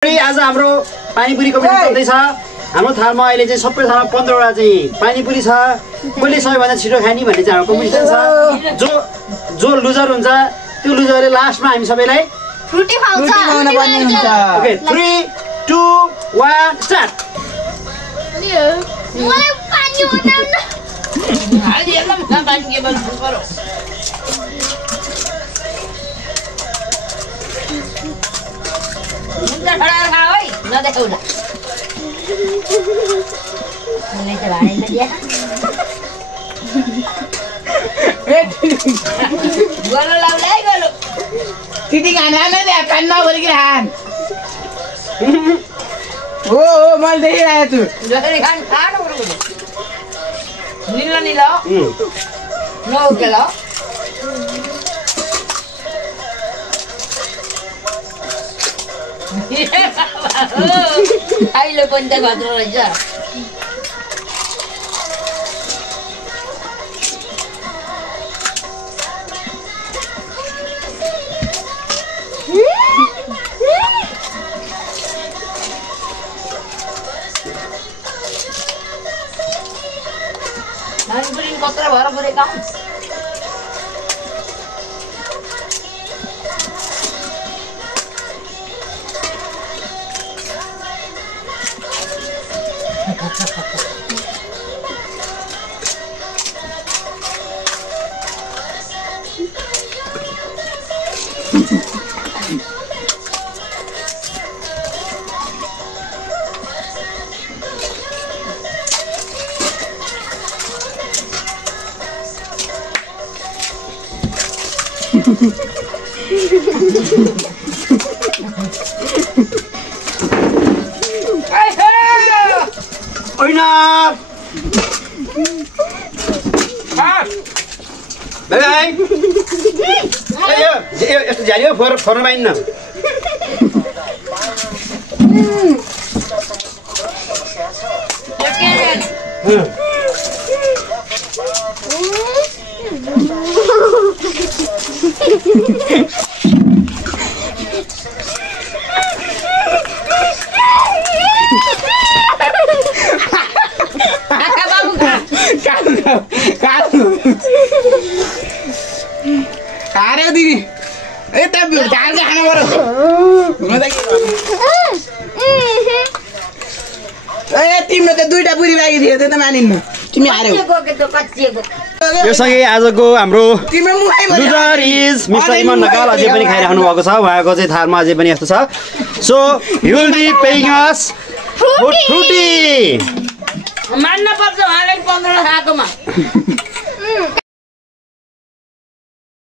आज हाम्रो पानीपुरी कम्पिटिसन चल्दैछ। हाम्रो थालमा अहिले चाहिँ सबै थालमा 15 वटा चाहिँ पानीपुरी छ। कसले सबैभन्दा छिटो खाने भन्ने चाहिँ हाम्रो कम्पिटिसन छ। जो लुजर हुन्छ त्यो लुजरले लास्टमा हामी सबैलाई फ्रुटी खुवाउँछ। Okay 3 2 1 start. मलाई पानी उठाउन हालि एकदम पानी के बन्द गरौ। मुन्टा खडा खा है नदेखाउ न। मलाई त भाइ नदिया। गोलो लाउलाई गोलो। तिती खाना नै दे कान नभरि खान। ओ मैले देखिरहेको छु। जसरी खान खानु पर्यो। निलो निलो। नो केलो। अहिले पनि त खतरा रहेछ। पानीपुरी कत्रा भएर परेका हुन्। यस्तो झ्यालियो फोर्न पाइन्न। खारे दिदी यता झाल खानु पर्यो। ए तिम्रो त दुईटा पुरी बाँकी थियो त्यो त मानिन्न। तिमी हार्यौ। यो सँगै आजको हाम्रो लुजर इज मिस्टर इमन नकाल अझै पनि खाइराख्नु भएको छ। उहाँको चाहिँ थालमा अझै पनि यस्तो छ। So he will be paying us fruity। मान्न पर्छ उहाँले 15 खाएकोमा।